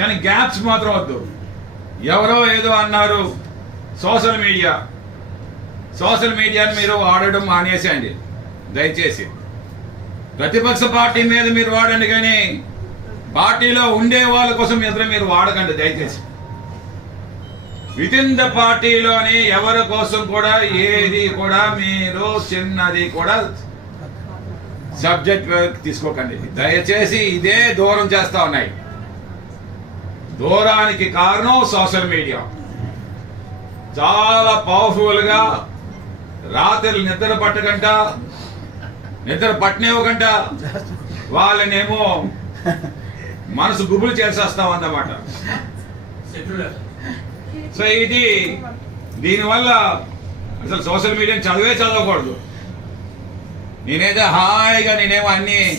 కానీ గ్యాప్స్ మాత్రం వద్దు. ఎవరో ఏదో అన్నారు, సోషల్ మీడియాని మీరు వాడడం మానేసేయండి దయచేసి. ప్రతిపక్ష పార్టీ మీద మీరు వాడండి, కానీ పార్టీలో ఉండే వాళ్ళ కోసం మీరు వాడకండి దయచేసి. విత్ ఇన్ ద పార్టీలోని ఎవరి కోసం కూడా ఏది కూడా మీరు చిన్నది కూడా సబ్జెక్ట్ తీసుకోకండి దయచేసి. ఇదే దూరం చేస్తా ఉన్నాయి. దూరానికి కారణం సోషల్ మీడియా. చాలా పవర్ఫుల్ గా రాత్రి నిద్ర పట్టనివ్వకంట వాళ్ళనేమో మనసు గుబులు చేసేస్తాం అన్నమాట. సో ఇది దీనివల్ల అసలు సోషల్ మీడియాని చదవకూడదు. నేనేదో హాయిగా నేనేమో అన్ని